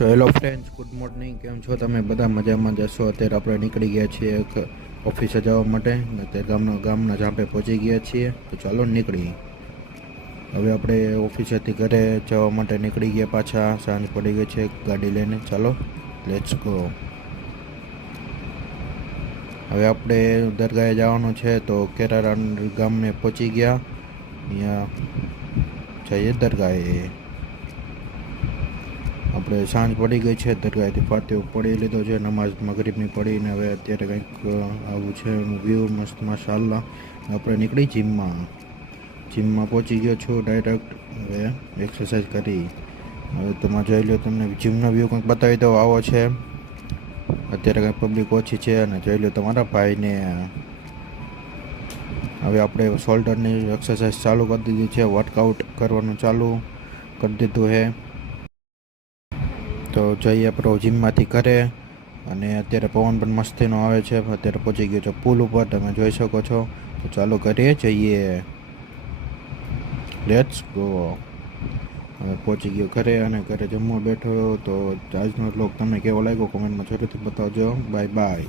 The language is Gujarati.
So hello friends, good morning. કેમ છો તમે? બધા મજામાં જશો. અત્યારે આપણે નીકળી ગયા છીએ એક ઓફિસે જવા માટે. અત્યારે ગામના ઝાંપે પહોંચી ગયા છીએ. તો ચાલો નીકળી. હવે આપણે ઓફિસેથી ઘરે જવા માટે નીકળી ગયા પાછા. સાંજ પડી ગઈ છે, ગાડી લઈને. ચાલો લેટ્સ ગો. હવે આપણે દરગાહે જવાનું છે, તો કેરારા ગામને પહોંચી ગયા. અહીંયા જઈએ દરગાહે. આપણે સાંજ પડી ગઈ છે, દરગાહેથી ફાતિહો પડી લીધો છે, નમાઝ મગરીબની પડીને હવે અત્યારે કંઈક આવું છે વ્યૂ મસ્ત માશાઅલ્લાહ. આપણે નીકળી જીમમાં પહોંચી ગયો છું ડાયરેક્ટ. હવે એક્સરસાઇઝ કરી. હવે તમે જોઈ લો, તમને જીમનો વ્યૂ કંઈક બતાવી દો. આવો છે અત્યારે, કંઈક પબ્લિક ઓછી છે. અને જોઈ લો તમારા ભાઈને. હવે આપણે શોલ્ડરની એક્સરસાઇઝ ચાલુ કરી દીધી છે, વર્કઆઉટ કરવાનું ચાલુ કરી દીધું છે. તો જઈએ આપણે જીમમાંથી ઘરે. અને અત્યારે પવન પણ મસ્તીનો આવે છે. અત્યારે પહોંચી ગયો છો પુલ ઉપર, તમે જોઈ શકો છો. તો ચાલો ઘરે જઈએ, લેટ્સ ગો. હવે પહોંચી ગયો ઘરે અને ઘરે જમવા બેઠો. તો આજનો વ્લોગ તમને કેવો લાગ્યો કોમેન્ટમાં જરૂરથી બતાવજો. Bye bye.